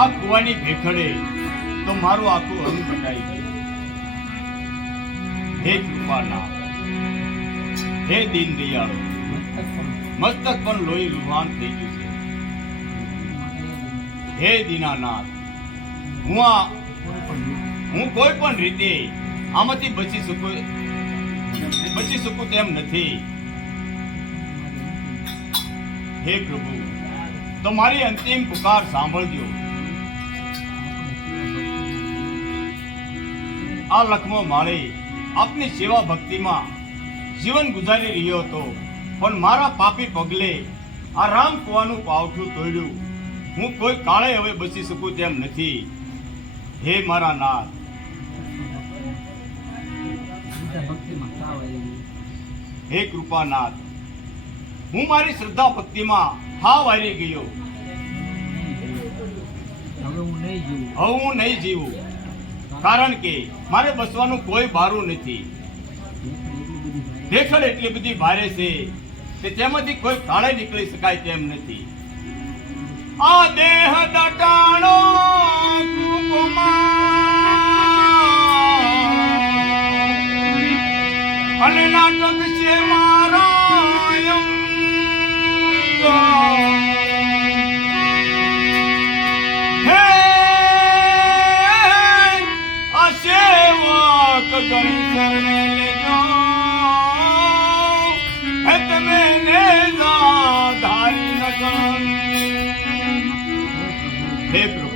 આ કુવાની ભેખડે તો મારું આખું અંગ બટાઈ ગયું. હે કૃપાનાથ, હે દીન દયાળુ, મસ્તક પણ લોહી લુહાણ થઈ ગયું છે. હે દીનાનાથ, હું કોઈ પણ રીતે આમાંથી બચી શકું તેમ નથી. હે પ્રભુ, તો મારી અંતિમ પુકાર સાંભળજો. આ લખમો માળી આપની સેવા ભક્તિમાં જીવન ગુજારી રહ્યો હતો, પણ મારા પાપી પગલે આ રામ કુવાનું પાવઠું તોડ્યું. હું કોઈ કાળે હવે બચી શકું તેમ નથી. હે મારા નાથ, હે કૃપાનાથ, હું મારી શ્રદ્ધા ભક્તિમાં હાવ હારી ગયો. હવે હું નહીં જીવું, કારણ કે મારે બસવાનું કોઈ બારું નથી. ભેખડ એટલી બધી ભારે છે કે તેમાંથી કોઈ કાળે નીકળી શકાય તેમ નથી. આ દેહ દટાણો અને નાટક છે મારા હે આ સેવક ગણી શરણે લેજો. હે તમે ને ધારી ન હે પ્રભુ.